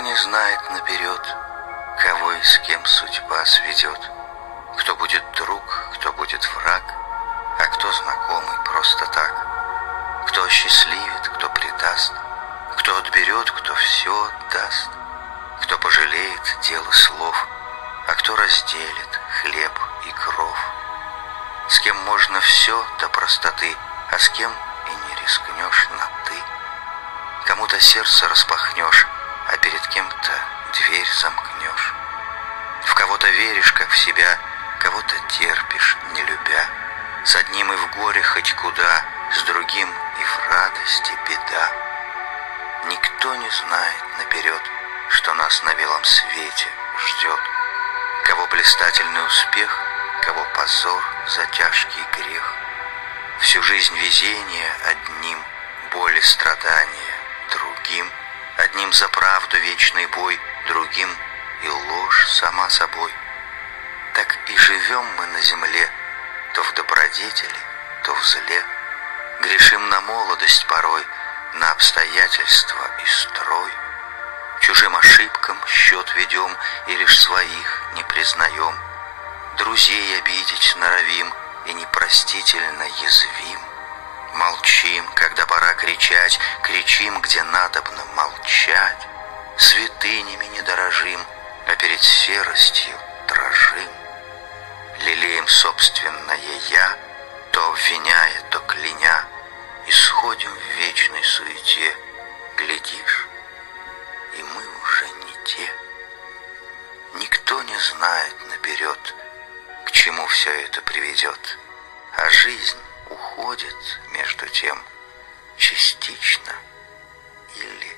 Никто не знает наперед, кого и с кем судьба сведет. Кто будет друг, кто будет враг, а кто знакомый просто так. Кто осчастливит, кто предаст, кто отберет, кто все отдаст. Кто пожалеет дел и слов, а кто разделит хлеб и кров. С кем можно все до простоты, а с кем и не рискнешь на «ты». Кому-то сердце распахнешь, а перед кем-то дверь замкнешь. В кого-то веришь, как в себя, кого-то терпишь, не любя. С одним и в горе хоть куда, с другим и в радости беда. Никто не знает наперед, что нас на белом свете ждет. Кого блистательный успех, кого позор за тяжкий грех. Всю жизнь везение одним, боль и страдания другим. Одним за правду вечный бой, другим и ложь сама собой. Так и живем мы на земле, то в добродетели, то в зле. Грешим на молодость порой, на обстоятельства и строй. Чужим ошибкам счет ведем и лишь своих не признаем. Друзей обидеть норовим и непростительно язвим. Молчим, когда пора кричать, кричим, где надобно молчать. Святынями не дорожим, а перед серостью дрожим. Лелеем собственное «я», то обвиняя, то кляня. Исходим в вечной суете, глядишь, и мы уже не те. Никто не знает наперед, к чему все это приведет, а жизнь уходит между тем частично или